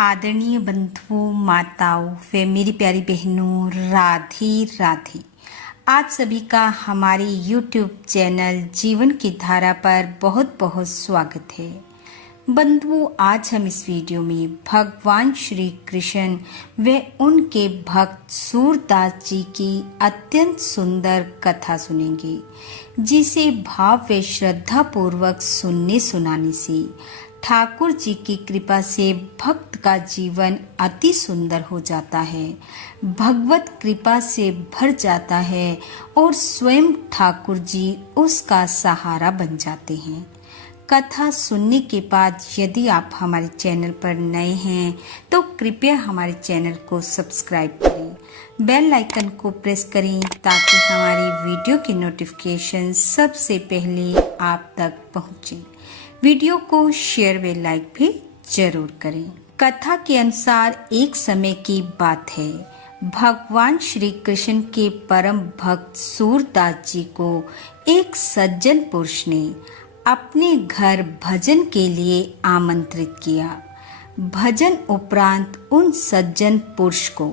आदरणीय बंधुओं, माताओं व मेरी प्यारी बहनों, राधे राधे। आप सभी का हमारे YouTube चैनल जीवन की धारा पर बहुत बहुत स्वागत है। बंधुओं, आज हम इस वीडियो में भगवान श्री कृष्ण व उनके भक्त सूरदास जी की अत्यंत सुंदर कथा सुनेंगे, जिसे भाव व श्रद्धा पूर्वक सुनने सुनाने से ठाकुर जी की कृपा से भक्त का जीवन अति सुंदर हो जाता है, भगवत कृपा से भर जाता है और स्वयं ठाकुर जी उसका सहारा बन जाते हैं। कथा सुनने के बाद यदि आप हमारे चैनल पर नए हैं तो कृपया हमारे चैनल को सब्सक्राइब करें, बेल आइकन को प्रेस करें ताकि हमारी वीडियो की नोटिफिकेशन सबसे पहले आप तक पहुंचे। वीडियो को शेयर व लाइक भी जरूर करें। कथा के अनुसार एक समय की बात है, भगवान श्री कृष्ण के परम भक्त सूरदास जी को एक सज्जन पुरुष ने अपने घर भजन के लिए आमंत्रित किया। भजन उपरांत उन सज्जन पुरुष को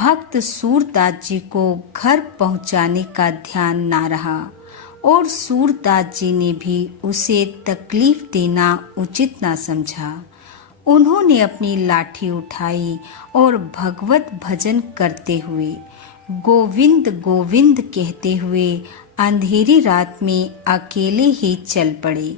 भक्त सूरदास जी को घर पहुंचाने का ध्यान ना रहा और सूरदास जी ने भी उसे तकलीफ देना उचित ना समझा। उन्होंने अपनी लाठी उठाई और भगवत भजन करते हुए, गोविंद गोविंद कहते हुए अंधेरी रात में अकेले ही चल पड़े।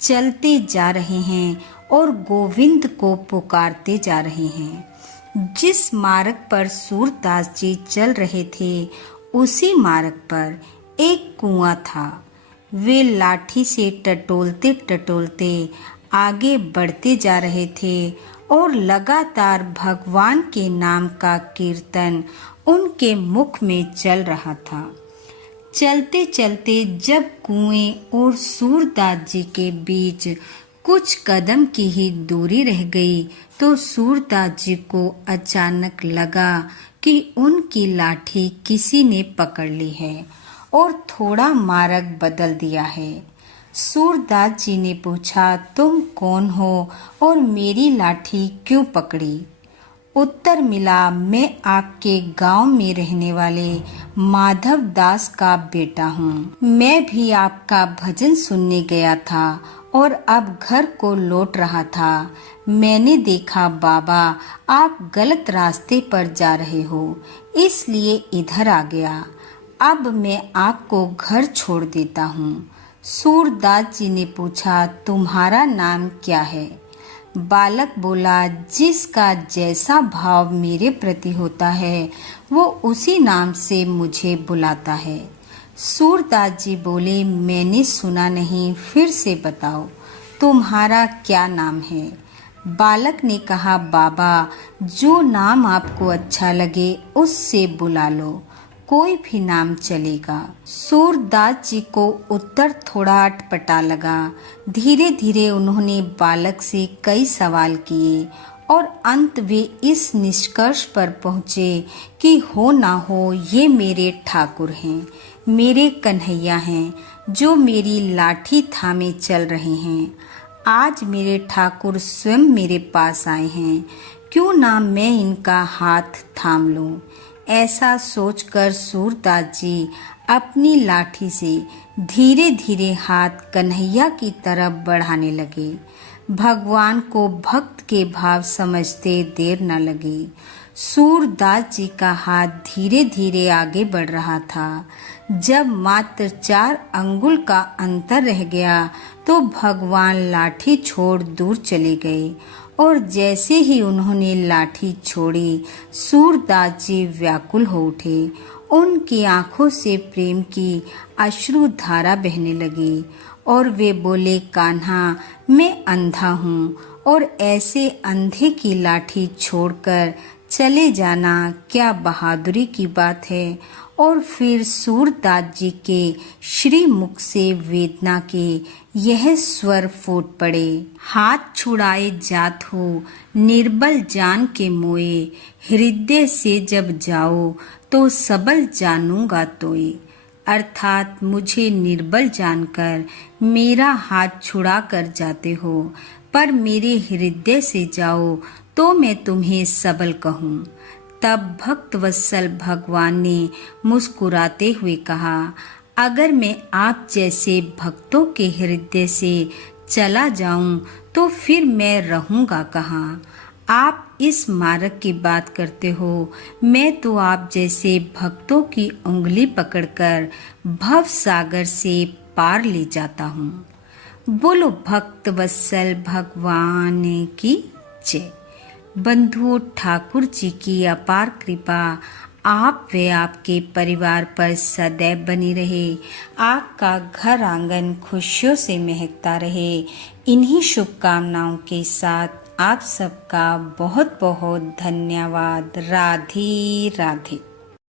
चलते जा रहे हैं और गोविंद को पुकारते जा रहे हैं। जिस मार्ग पर सूरदास जी चल रहे थे उसी मार्ग पर एक कुआं था। वे लाठी से टटोलते टटोलते आगे बढ़ते जा रहे थे और लगातार भगवान के नाम का कीर्तन उनके मुख में चल रहा था। चलते चलते जब कुएं और सूरदास जी के बीच कुछ कदम की ही दूरी रह गई तो सूरदास जी को अचानक लगा कि उनकी लाठी किसी ने पकड़ ली है और थोड़ा मार्ग बदल दिया है। सूरदास जी ने पूछा, तुम कौन हो और मेरी लाठी क्यों पकड़ी? उत्तर मिला, मैं आपके गांव में रहने वाले माधव दास का बेटा हूँ। मैं भी आपका भजन सुनने गया था और अब घर को लौट रहा था। मैंने देखा बाबा आप गलत रास्ते पर जा रहे हो, इसलिए इधर आ गया। अब मैं आपको घर छोड़ देता हूँ। सूरदास जी ने पूछा, तुम्हारा नाम क्या है? बालक बोला, जिसका जैसा भाव मेरे प्रति होता है वो उसी नाम से मुझे बुलाता है। सूरदास जी बोले, मैंने सुना नहीं, फिर से बताओ तुम्हारा क्या नाम है? बालक ने कहा, बाबा जो नाम आपको अच्छा लगे उससे बुला लो, कोई भी नाम चलेगा। सूरदास जी को उत्तर थोड़ा अटपटा लगा। धीरे धीरे उन्होंने बालक से कई सवाल किए और अंत वे इस निष्कर्ष पर पहुँचे कि हो ना हो ये मेरे ठाकुर हैं, मेरे कन्हैया हैं, जो मेरी लाठी थामे चल रहे हैं। आज मेरे ठाकुर स्वयं मेरे पास आए हैं, क्यों ना मैं इनका हाथ थाम लूं। ऐसा सोचकर सूरदास जी अपनी लाठी से धीरे धीरे हाथ कन्हैया की तरफ बढ़ाने लगे। भगवान को भक्त के भाव समझते देर न लगी। सूरदास जी का हाथ धीरे धीरे आगे बढ़ रहा था। जब मात्र 4 अंगुल का अंतर रह गया तो भगवान लाठी छोड़ दूर चले गए और जैसे ही उन्होंने लाठी छोड़ी सूरदास जी व्याकुल हो उठे। उनकी आंखों से प्रेम की अश्रु धारा बहने लगी और वे बोले, कान्हा मैं अंधा हूँ और ऐसे अंधे की लाठी छोड़कर चले जाना क्या बहादुरी की बात है। और फिर सूरदास जी के श्री मुख से वेदना के यह स्वर फूट पड़े, हाथ छुड़ाए जात हो निर्बल जान के मोए, हृदय से जब जाओ तो सबल जानूंगा तोए। अर्थात मुझे निर्बल जानकर मेरा हाथ छुड़ा कर जाते हो, पर मेरे हृदय से जाओ तो मैं तुम्हें सबल कहूँ। तब भक्त वत्सल भगवान ने मुस्कुराते हुए कहा, अगर मैं आप जैसे भक्तों के हृदय से चला जाऊं तो फिर मैं रहूंगा कहाँ। आप इस मार्ग की बात करते हो, मैं तो आप जैसे भक्तों की उंगली पकड़कर भव सागर से पार ले जाता हूँ। बोलो भक्त वत्सल भगवान की जय। बंधु ठाकुर जी की अपार कृपा आप व आपके परिवार पर सदैव बनी रहे। आपका घर आंगन खुशियों से महकता रहे। इन्हीं शुभकामनाओं के साथ आप सबका बहुत बहुत धन्यवाद। राधे राधे।